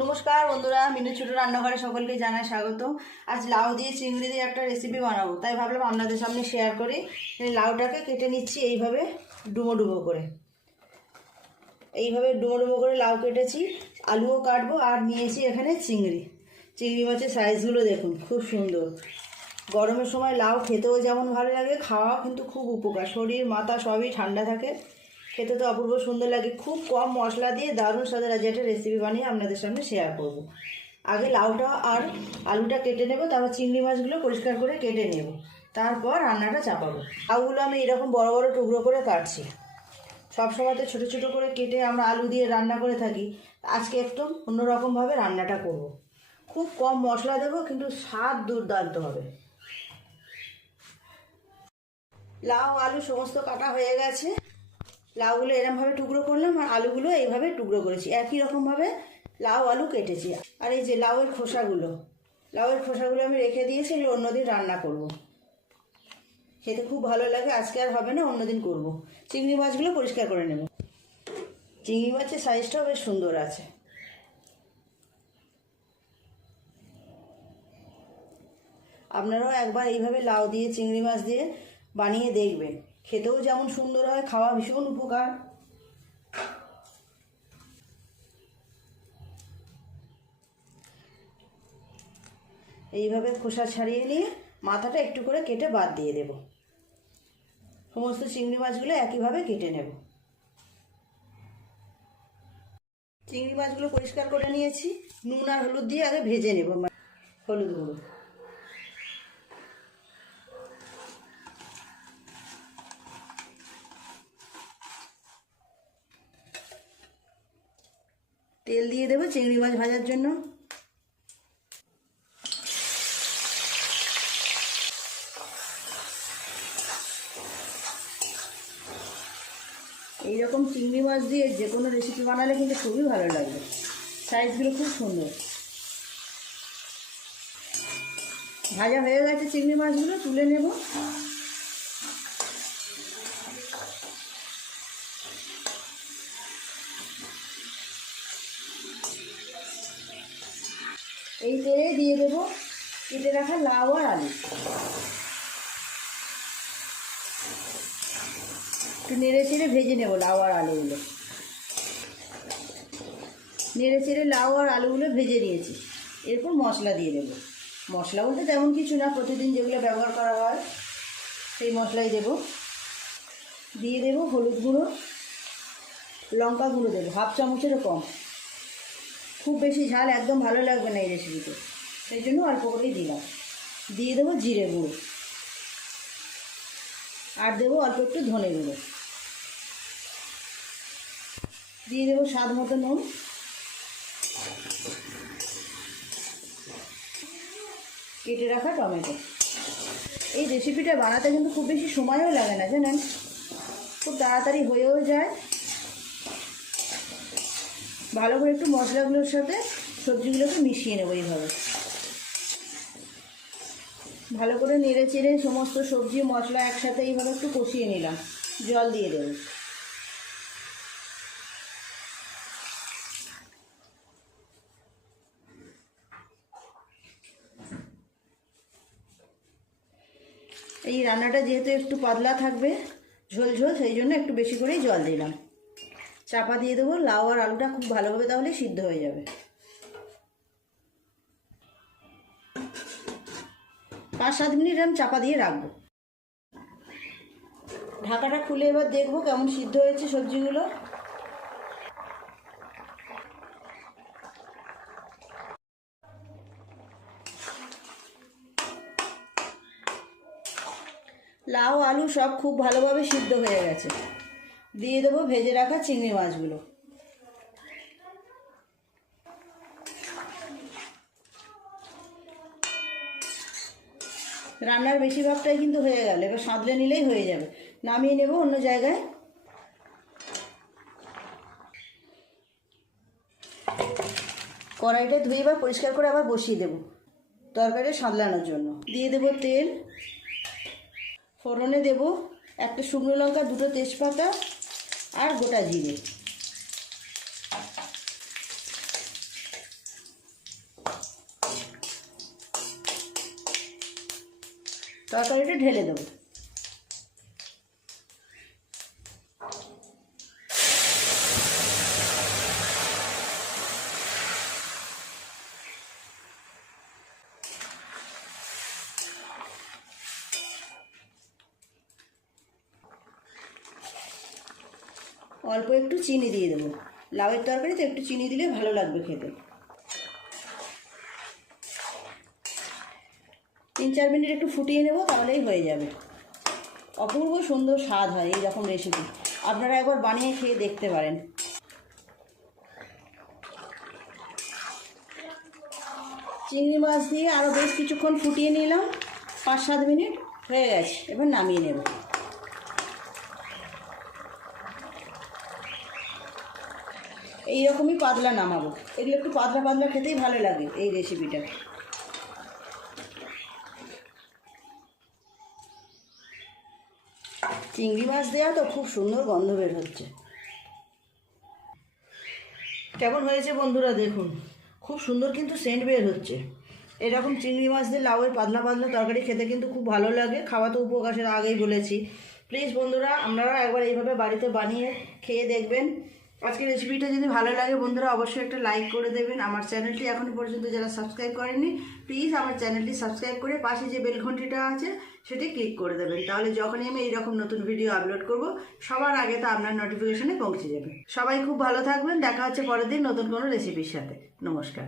নমস্কার বন্ধুরা, মিনু ছোট রান্নাঘরে সকলকে জানাই স্বাগত। আজ লাউ দিয়ে চিংড়ি দিয়ে একটা রেসিপি বানাবো, তাই ভাবলাম আপনাদের সামনে শেয়ার করি। লাউটাকে কেটে নিচ্ছি এইভাবে ডুমো ডুমো করে। এইভাবে ডুমো ডুমো করে লাউ কেটেছি, আলুও কাটবো। আর নিয়েছি এখানে চিংড়ি মাছের সাইজগুলো দেখুন, খুব সুন্দর। গরমের সময় লাউ খেতেও যেমন ভালো লাগে, খাওয়াও কিন্তু খুব উপকার। শরীর মাথা সবই ঠান্ডা থাকে, খেতে তো অপূর্ব সুন্দর লাগে। খুব কম মশলা দিয়ে দারুণ স্বাদের আজ একটা রেসিপি বানিয়ে আপনাদের সামনে শেয়ার করব। আগে লাউটা আর আলুটা কেটে নেব, তারপর চিংড়ি মাছগুলো পরিষ্কার করে কেটে নেব, তারপর রান্নাটা চাপাবো। লাউগুলো আমি এরকম বড় বড় টুকরো করে কাটছি। সবসময় তো ছোটো ছোটো করে কেটে আমরা আলু দিয়ে রান্না করে থাকি, আজকে একটু অন্যরকমভাবে রান্নাটা করব। খুব কম মশলা দেবো, কিন্তু স্বাদ দুর্দান্ত হবে। লাউ আলু সমস্ত কাটা হয়ে গেছে। লাউগুলো এরমভাবে টুকরো করলাম, আর আলুগুলো এইভাবে টুকরো করেছি। একই রকমভাবে লাউ আলু কেটেছি। আর এই যে লাউয়ের খোসাগুলো আমি রেখে দিয়েছি, এগুলো অন্যদিন রান্না করব। খেতে খুব ভালো লাগে। আজকে আর হবে না, অন্যদিন করব। চিংড়ি মাছগুলো পরিষ্কার করে নেব। চিংড়ি মাছের সাইজটাও বেশ সুন্দর আছে। আপনারাও একবার এইভাবে লাউ দিয়ে চিংড়ি মাছ দিয়ে বানিয়ে দেখবেন, খেতেও যেমন সুন্দর হয়, খাওয়া ভীষণ উপকার। এইভাবে খোসা ছাড়িয়ে নিয়ে মাথাটা একটু করে কেটে বাদ দিয়ে দেব। সমস্ত চিংড়ি মাছগুলো একইভাবে কেটে নেব। চিংড়ি মাছগুলো পরিষ্কার করে নিয়েছি। নুন আর হলুদ দিয়ে আগে ভেজে নেব। হলুদ গুঁড়ো, তেল দিয়ে দেবো চিংড়ি মাছ ভাজার জন্য। এইরকম চিংড়ি মাছ দিয়ে যে কোনো রেসিপি বানালে কিন্তু খুবই ভালো লাগবে। সাইজগুলো খুব সুন্দর। ভাজা হয়ে গেছে চিংড়ি মাছগুলো, তুলে নেব। এই তেলে দিয়ে দেবো কেটে রাখা লাউ আর আলু। একটু নেড়ে চেড়ে ভেজে নেব লাউ আর আলুগুলো। নেড়ে চেড়ে লাউ আর আলুগুলো ভেজে নিয়েছি। এরপর মশলা দিয়ে দেবো। মশলা বলতে তেমন কিছু না, প্রতিদিন যেগুলো ব্যবহার করা হয় সেই মশলাই দেব। দিয়ে দেবো হলুদ গুঁড়ো, লঙ্কা গুঁড়ো দেবো হাফ চামচেরও কম। খুব বেশি ঝাল একদম ভালো লাগবে না এই রেসিপিতে, সেই জন্য অল্প করেই দিলাম। দিয়ে দেবো জিরে গুঁড়ো, আর দেবো অল্প একটু ধনে গুঁড়ো। দিয়ে দেবো স্বাদ মতো নুন। কেটে রাখা টমেটো। এই রেসিপিটা বানাতে কিন্তু খুব বেশি সময়ও লাগে না, জানেন, খুব তাড়াতাড়ি হয়েও যায়। ভালো করে একটু মশলাগুলোর সাথে সবজিগুলোকে মিশিয়ে নেবো। এইভাবে ভালো করে নেড়ে চেড়ে সমস্ত সবজি মশলা একসাথে এইভাবে একটু কষিয়ে নিলাম। জল দিয়ে দেবো। এই রান্নাটা যেহেতু একটু পাতলা থাকবে, ঝোল ঝোল, সেই জন্য একটু বেশি করেই জল দিলাম। চাপা দিয়ে দেবো। লাউ আর আলুটা খুব ভালোভাবে তাহলে সিদ্ধ হয়ে যাবে। 5-7 মিনিট আমি চাপা দিয়ে রাখবো। ঢাকাটা খুলে এবার দেখবো কেমন সিদ্ধ হয়েছে সবজিগুলো। লাউ আলু সব খুব ভালোভাবে সিদ্ধ হয়ে গেছে। দিয়ে দেবো ভেজে রাখা চিংড়ি মাছগুলো। রান্নার বেশিরভাগটাই কিন্তু হয়ে গেল, এবার সাঁতলে নিলেই হয়ে যাবে। নামিয়ে নেব অন্য জায়গায়। কড়াইটা ধুয়ে এবার পরিষ্কার করে আবার বসিয়ে দেব তরকারি সাঁতলানোর জন্য। দিয়ে দেব তেল। ফোড়নে দেব একটা শুকনো লঙ্কা, 2টো তেজপাতা আর গোটা জিরে। তরকারিটা ঢেলে দেবো। অল্প একটু চিনি দিয়ে দেবো, লাউয়ের তরকারিতে একটু চিনি দিলে ভালো লাগবে খেতে। 3-4 মিনিট একটু ফুটিয়ে নেব, তাহলেই হয়ে যাবে। অপূর্ব সুন্দর স্বাদ হয় এই রকম রেসিপি, আপনারা একবার বানিয়ে খেয়ে দেখতে পারেন। চিংড়ি মাছ দিয়ে আরও বেশ কিছুক্ষণ ফুটিয়ে নিলাম, 5-7 মিনিট হয়ে গেছে, এবার নামিয়ে নেব। এইরকমই পাতলা নামাবো, এগুলো একটু পাতলা পাতলা খেতেই ভালো লাগে এই রেসিপিটা। চিংড়ি মাছ দেওয়া তো খুব সুন্দর গন্ধ বের হচ্ছে। কেমন হয়েছে বন্ধুরা দেখুন, খুব সুন্দর কিন্তু সেন্ট বের হচ্ছে। এরকম চিংড়ি মাছ দিয়ে লাউয়ের পাতলা পাতলা তরকারি খেতে কিন্তু খুব ভালো লাগে, খাওয়া তো উপকারের আগেই বলেছি। প্লিজ বন্ধুরা আপনারা একবার এইভাবে বাড়িতে বানিয়ে খেয়ে দেখবেন। আজকের রেসিপিটা যদি ভালো লাগে বন্ধুরা অবশ্যই একটা লাইক করে দেবেন। আমার চ্যানেলটি এখনও পর্যন্ত যারা সাবস্ক্রাইব করেননি প্লিজ আমার চ্যানেলটি সাবস্ক্রাইব করে পাশে যে বেল ঘন্টিটা আছে সেটি ক্লিক করে দেবেন, তাহলে যখনই আমি এইরকম নতুন ভিডিও আপলোড করব সবার আগে তা আপনার নোটিফিকেশনে পৌঁছে যাবে। সবাই খুব ভালো থাকবেন, দেখা হচ্ছে পরের দিন নতুন কোনো রেসিপির সাথে। নমস্কার।